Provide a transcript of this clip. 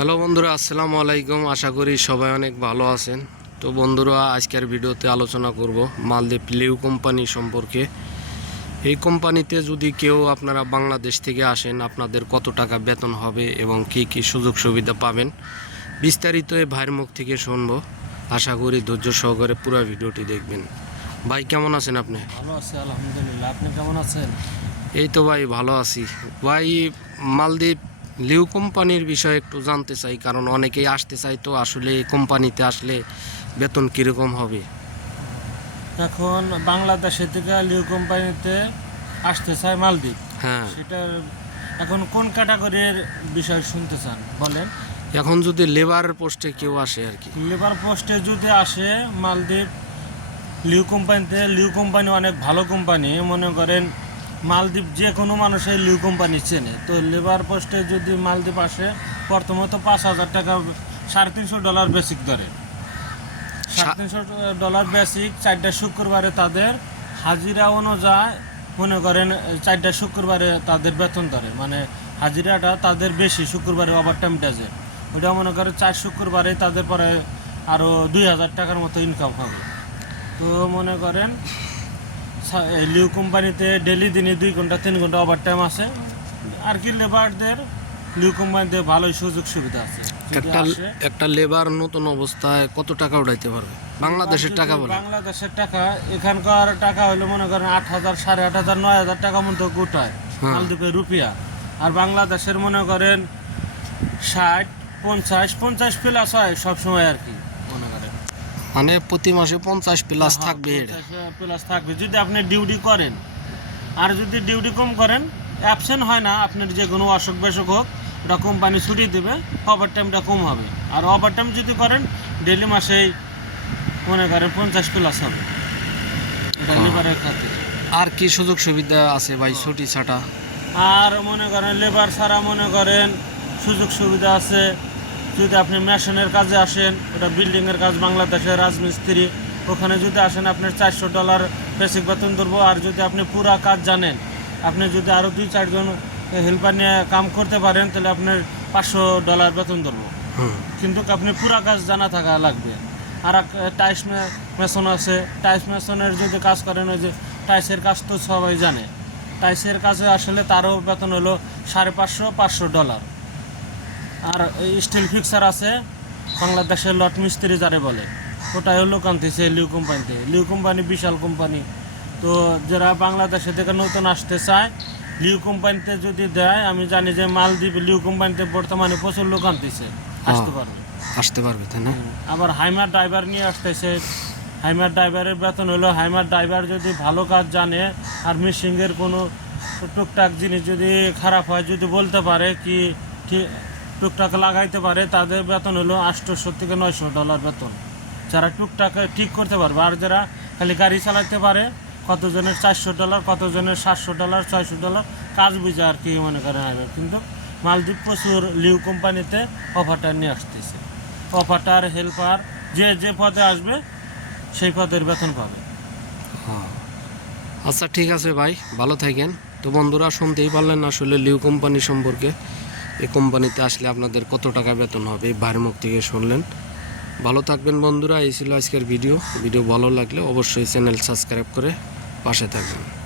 Hello বন্ধুরা আসসালামু আলাইকুম। আশা করি সবাই অনেক ভালো আছেন। তো বন্ধুরা আজকের ভিডিওতে আলোচনা করব মালদ্বীপ লিউ কোম্পানি সম্পর্কে। এই কোম্পানিতে যদি কেউ আপনারা বাংলাদেশ থেকে আসেন আপনাদের কত টাকা বেতন হবে এবং কি কি সুযোগ সুবিধা পাবেন? বিস্তারিত এই ভাইয়ের মুখ থেকে শুনব। আশা করি ধৈর্য সহকারে পুরো ভিডিওটি দেখবেন। ভাই কেমন আছেন আপনি? ভালো আছি আলহামদুলিল্লাহ। আপনি কেমন আছেন? এই তো ভাই ভালো আছি। ভাই মালদ্বীপ লিউ কোম্পানির বিষয়ে একটু জানতে চাই কারণ অনেকেই আসতে চাই তো আসলে কোম্পানিতে আসলে বেতন কীরকম হবে? এখন বাংলাদেশে থেকে লিউ কোম্পানিতে আসতে চায় মালদ্বীপ। হ্যাঁ। সেটা এখন কোন ক্যাটাগরির বিষয় শুনতে চান? বলেন। এখন যদি লেবার পোস্টে কেউ আসে আর কি। লেবার পোস্টে যদি আসে মালদ্বীপ লিউ কোম্পানিতে লিউ কোম্পানি অনেক ভালো কোম্পানি মনে করেন মালদ্বীপ যে কোনো মানুষের লিউ কোম্পানি চেনে। তো লেবার পোস্টে যদি মালদ্বীপ আসে, প্রথমত পাঁচ হাজার টাকা সাড়ে তিনশো ডলার বেসিক ধরে। সাড়ে তিনশো ডলার বেসিক চারটা শুক্রবারে তাদের হাজিরা অনুযায়ী মনে করেন, চারটা শুক্রবারে তাদের বেতন ধরে। মানে হাজিরাটা তাদের বেশি শুক্রবারে ওভার টাইম ডেজে ওটা মনে করেন চার শুক্রবারে তাদের পরে আরও দুই হাজার টাকার মতো ইনকাম হবে। তো মনে করেন লিউ কোম্পানিতে ডেলি দিনে দুই ঘণ্টা তিন ঘণ্টা ওভার টাইম আছে। আর কি লেবারদের লিউ কোম্পানিতে ভালোই সুযোগ সুবিধা আছে। একটা একটা লেবার নতুন অবস্থায় কত টাকা উঠাইতে পারবে? বাংলাদেশের টাকা বলে বাংলাদেশের টাকা এখানকার টাকা হলো মনে করেন আট হাজার সাড়ে আট হাজার নয় হাজার টাকা মতো গোটায় হ্যাঁ। মালদ্বীপের রুপিয়া। আর বাংলাদেশের মনে করেন ষাট পঞ্চাশ পঞ্চাশ প্লাস হয় সবসময় আর কি। মানে প্রতি মাসে পঞ্চাশ প্লাস থাকবে প্লাস থাকবে। যদি আপনি ডিউটি করেন আর যদি ডিউটি কম করেন অ্যাবসেন্ট হয় না আপনার যে কোনো অসুখ বেসুখ হোক ওটা কোম্পানি ছুটি দেবে ওভার টাইমটা কম হবে। আর ওভার টাইম যদি করেন ডেলি মাসেই মনে করেন পঞ্চাশ প্লাস হবে। এটা হ্যাঁ। লেবারের খাতির আর কি সুযোগ সুবিধা আছে ভাই ছুটি ছাটা আর মনে করেন লেবার ছাড়া মনে করেন সুযোগ সুবিধা আছে। যদি আপনি মেশিনের কাজে আসেন ওটা বিল্ডিংয়ের কাজ বাংলাদেশের রাজমিস্ত্রি ওখানে যদি আসেন আপনার চারশো ডলার বেসিক বেতন ধরবো। আর যদি আপনি পুরা কাজ জানেন আপনি যদি আরও দুই চারজন হেল্পার নিয়ে কাম করতে পারেন তাহলে আপনার পাঁচশো ডলার বেতন ধরবো। কিন্তু আপনি পুরা কাজ জানা থাকা লাগবে। আর এক টাইস মেশন আছে। টাইস মেশনের যদি কাজ করেন ওই যে টাইসের কাজ তো সবাই জানে। টাইসের কাজে আসলে তারও বেতন হলো সাড়ে পাঁচশো পাঁচশো ডলার। আর স্টিল ফিক্সার আছে বাংলাদেশের লট মিস্ত্রি যারে বলে। ওটাই হলো কান্তিছে লিউ কোম্পানিতে। লিউ কোম্পানি বিশাল কোম্পানি। তো যারা বাংলাদেশে থেকে নতুন আসতে চায় লিউ কোম্পানিতে যদি দেয় আমি জানি যে মালদ্বীপ লিউ কোম্পানিতে বর্তমানে প্রচুর লোক আনতেছে। আসতে পারবে। আসতে পারবে তাই না? আবার হাইমার ড্রাইভার নিয়ে আসতেছে। হাইমার ড্রাইভারের বেতন হলো হাইমার ড্রাইভার যদি ভালো কাজ জানে আর মিশিংয়ের কোনো টুকটাক জিনিস যদি খারাপ হয় যদি বলতে পারে কি ঠিক টুকটাক লাগাইতে পারে, তাদের বেতন হলো আটশোশো থেকে নয়শো ডলার বেতন। যারা টুকটাক ঠিক করতে পারবে, আর যারা খালি গাড়ি চালাতে পারে, কতজনের চারশো ডলার কতজনের সাতশো ডলার ছয়শো ডলার কাজ বুঝে আর কি মনে করেন হবে কিন্তু মালদ্বীপ প্রচুর লিউ কোম্পানিতে অফারটা নিয়ে আসতেছে। অফারটার হেল্পার যে যে পদে আসবে, সেই পদের বেতন পাবে। হ্যাঁ। আচ্ছা ঠিক আছে ভাই, ভালো থাকেন। তো বন্ধুরা শুনতেই পারলেন আসলে লিউ কোম্পানি সম্পর্কে। এই কোম্পানিতে আসলে আপনাদের কত টাকা বেতন হবে, এই ভাইয়ের মুখ থেকে শুনলেন। ভালো থাকবেন বন্ধুরা, এই ছিল আজকের ভিডিও। ভিডিও ভালো লাগলে অবশ্যই চ্যানেল সাবস্ক্রাইব করে পাশে থাকবেন।